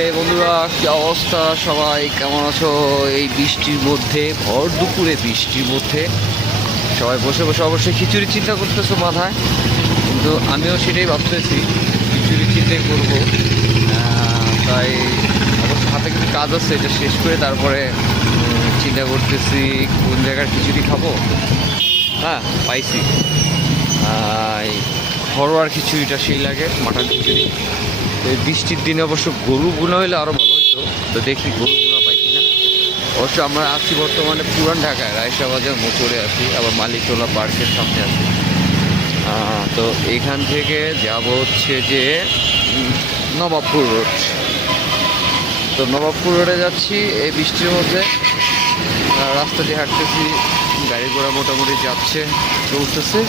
এই বন্ধুরা, কি অবস্থা সবাই? কেমন আছো? এই বৃষ্টির মধ্যে, ভর দুপুরে বৃষ্টির মধ্যে সবাই বসে বসে অবশ্যই খিচুড়ি চিন্তা করতেছো মাথায়। কিন্তু আমিও সেটাই ভাবতেছি খিচুড়ি চিন্তাই করব। তাই অবশ্য হাতে কিছু কাজ আছে, এটা শেষ করে তারপরে চিন্তা করতেছি কোন জায়গার খিচুড়ি খাব। হ্যাঁ পাইছি। ঘরোয়ার খিচুড়িটা সেই লাগে, মাটন খিচুড়ি। বৃষ্টির দিনে অবশ্য গরু গুণা হলে আরও ভালো হতো তো দেখি গরু গুণা পাই কিনা। অবশ্য আমরা আছি বর্তমানে পুরান ঢাকায় রায়সা বাজার মোচড়ে আছি, আবার মালিকটোলা পার্কের সামনে আছি। তো এখান থেকে যাব হচ্ছে যে নবাবপুর রোড। তো নবাবপুর রোডে যাচ্ছি, এই বৃষ্টির মধ্যে। রাস্তা দিয়ে হাঁটতেছি, গাড়ি ঘোড়া মোটামুটি যাচ্ছে, চলতেছে।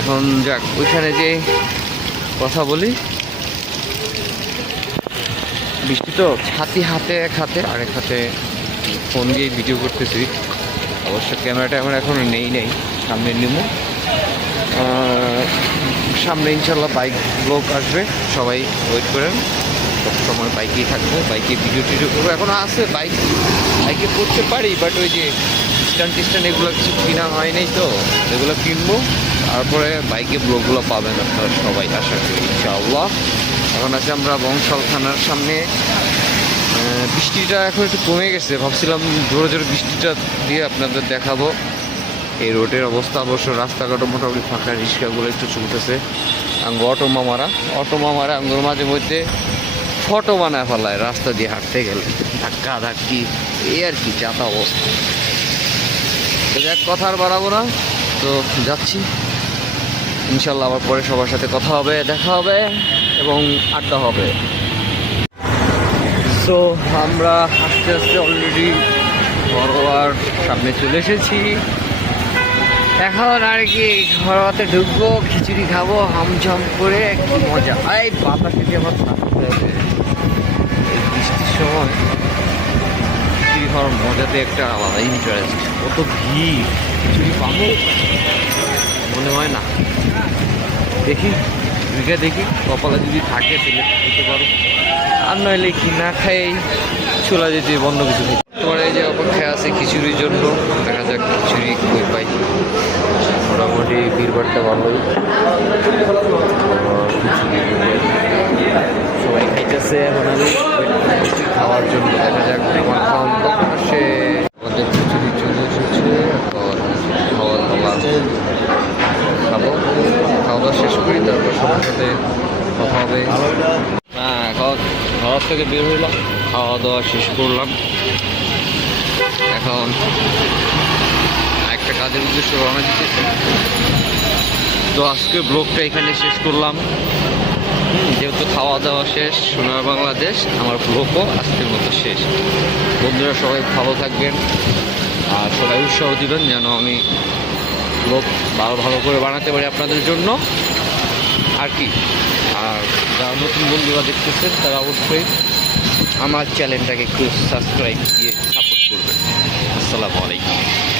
এখন যাক, ওইখানে যে কথা বলি। বৃষ্টি তো? ছাতি হাতে এক হাতে। আর এক হাতে ফোন দিয়ে ভিডিও করতেছি। অবশ্য ক্যামেরাটা আমার এখনও নেই নেই সামনে নিমো। সামনে ইনশাল্লাহ বাইক ব্লগ আসবে সবাই ওয়েট করেন। সব সময় বাইকেই থাকব বাইকে ভিডিও টিডিও করব। এখনও আছে বাইক বাইকে করতে পারি বাট ওই যে স্ট্যান্ড টিস্ট্যান্ড এগুলো কিছু কিনা হয় নাই তো এগুলো কিনবো। তারপরে বাইকে ব্লগগুলো পাবেন আপনারা সবাই আশা করি ইনশাআল্লাহ। এখন আছে আমরা বংশাল থানার সামনে। বৃষ্টিটা এখন একটু কমে গেছে। ভাবছিলাম জোরে জোরে বৃষ্টিটা দিয়ে আপনাদের দেখাবো। এই রোডের অবস্থা অবশ্য রাস্তাঘাটও মোটামুটি ফাঁকা, রিক্সাগুলো একটু চলতেছে। আঙ্গ অটো মামারা। অটো মামারা আঙ্গুর মাঝে মধ্যে ফটো বানায় ফেলায়, রাস্তা দিয়ে হাঁটতে গেলে। ধাক্কা ধাক্কি, এই আর কি চাতা অবস্থা। যাক কথা আর বাড়াবো না। তো যাচ্ছি। ইনশাল্লাহ আবার পরে সবার সাথে কথা হবে, দেখা হবে এবং আড্ডা হবে। সো আমরা আস্তে আস্তে অলরেডি ঘরোয়ার সামনে চলে এসেছি। এখন আর কি ঘরোয়াতে ঢুকবো, খিচুড়ি খাব, হামঝাম করে কি মজা। এই বাতাস থেকে আমার থাকতে হবে এই বৃষ্টির সময় খিচুড়ি খাওয়ার মজাতে একটা আলাদা ইন্টারেস্ট কত ভিড়। খিচুড়ি পাবো। মনে হয় না। দেখি ঢুকে দেখি, কপালে যদি থাকে তাহলে খেতে পারো। আর নইলে কি না খাই, চলে যেতে বন্ধ কিছু তোমার এই যে অপেক্ষায় আছে খিচুড়ির জন্য, দেখা যাক খিচুড়ি কই পাই। মোটামুটি বীরবারটা ভালোই। খিচুড়ি সবাই খাইতেছে এখন wait করতেছি খাওয়ার জন্য দেখা যাক আমার খাওয়ান কখন আসে আমাদের খিচুড়ি চলে এসেছে এখন খাওয়া দাওয়া খাব খাওয়া শেষ করি, তারপর সবার সাথে কথা হবে। হ্যাঁ খাওয়া ঘর থেকে বের হইলাম খাওয়া দাওয়া শেষ করলাম। এখন একটা কাজের উদ্দেশ্যে রওনা দিতেছি তো আজকে ব্লগটা এখানে শেষ করলাম। যেহেতু খাওয়া দাওয়া শেষ, সোনার বাংলাদেশ, আমার ব্লগও আজকের মতো শেষ। বন্ধুরা সবাই ভালো থাকবেন, আর সবাই উৎসাহ দিবেন যেন আমি ব্লগ ভালো ভালো করে বানাতে পারি আপনাদের জন্য। আর কি? আর যারা নতুন বন্ধুরা দেখতেছেন, তারা অবশ্যই আমার চ্যানেলটাকে একটু সাবস্ক্রাইব দিয়ে সাপোর্ট করবেন। আসসালামু আলাইকুম।